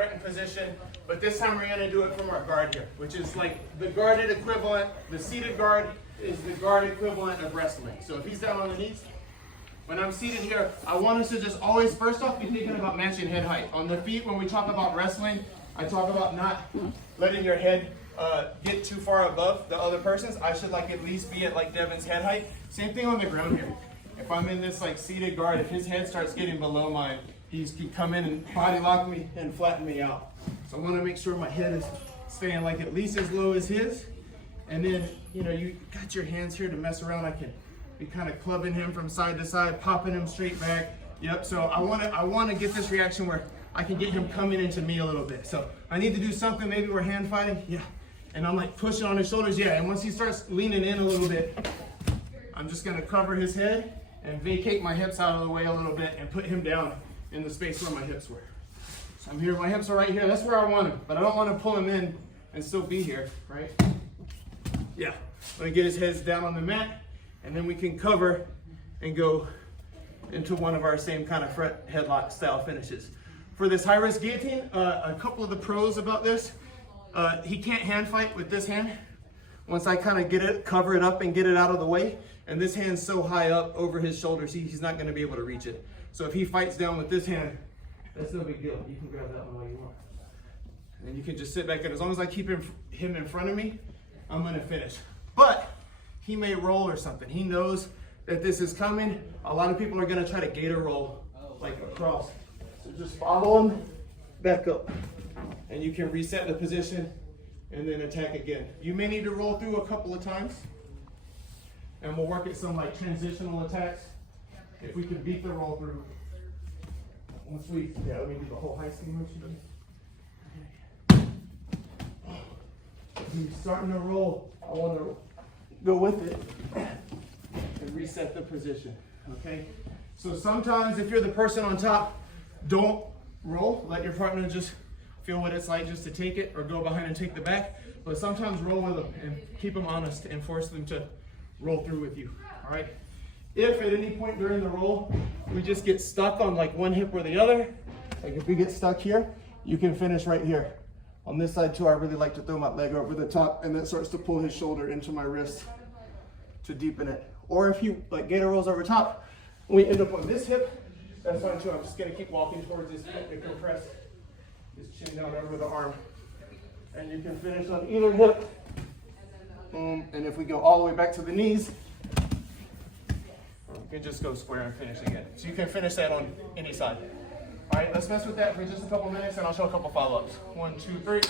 threatened position, but this time we're gonna do it from our guard here, which is like the guarded equivalent. The seated guard is the guard equivalent of wrestling. So if he's down on the knees, when I'm seated here, I want us to just always, first off, be thinking about matching head height. On the feet, when we talk about wrestling, I talk about not letting your head get too far above the other person's. I should like at least be at like Devin's head height. Same thing on the ground here. If I'm in this like seated guard, if his head starts getting below mine, he can come in and body lock me and flatten me out. So I want to make sure my head is staying like at least as low as his. And then, you know, you got your hands here to mess around. I can be kind of clubbing him from side to side, popping him straight back. Yep, so I want to get this reaction where I can get him coming into me a little bit. So I need to do something, maybe we're hand fighting, yeah. And I'm like pushing on his shoulders, yeah. And once he starts leaning in a little bit, I'm just gonna cover his head and vacate my hips out of the way a little bit and put him down in the space where my hips were. So I'm here, my hips are right here, that's where I want him, but I don't want to pull him in and still be here, right? Yeah, I'm gonna get his head down on the mat, and then we can cover and go into one of our same kind of front headlock style finishes. For this high risk guillotine, a couple of the pros about this, he can't hand fight with this hand. Once I kind of get it, cover it up and get it out of the way, and this hand's so high up over his shoulders, he's not gonna be able to reach it. So if he fights down with this hand, that's no big deal. You can grab that one all you want. And you can just sit back, and as long as I keep him in front of me, I'm gonna finish. But he may roll or something. He knows that this is coming. A lot of people are gonna try to gator roll like across. So just follow him, back up. And you can reset the position and then attack again. You may need to roll through a couple of times, and we'll work at some like transitional attacks. If we can beat the roll through. Once we, yeah, let me do the whole high speed motion. When you're starting to roll, I want to go with it and reset the position, okay? So sometimes if you're the person on top, don't roll. Let your partner just feel what it's like just to take it or go behind and take the back. But sometimes roll with them and keep them honest and force them to roll through with you, all right? If at any point during the roll, we just get stuck on like one hip or the other, like if we get stuck here, you can finish right here. On this side too, I really like to throw my leg over the top, and that starts to pull his shoulder into my wrist to deepen it. Or if you like gator rolls over top, we end up on this hip, that's fine too. I'm just gonna keep walking towards his hip and compress his chin down over the arm. And you can finish on either hip. Boom. And if we go all the way back to the knees, you can just go square and finish again. So you can finish that on any side. All right, let's mess with that for just a couple minutes, and I'll show a couple follow-ups. 1, 2, 3.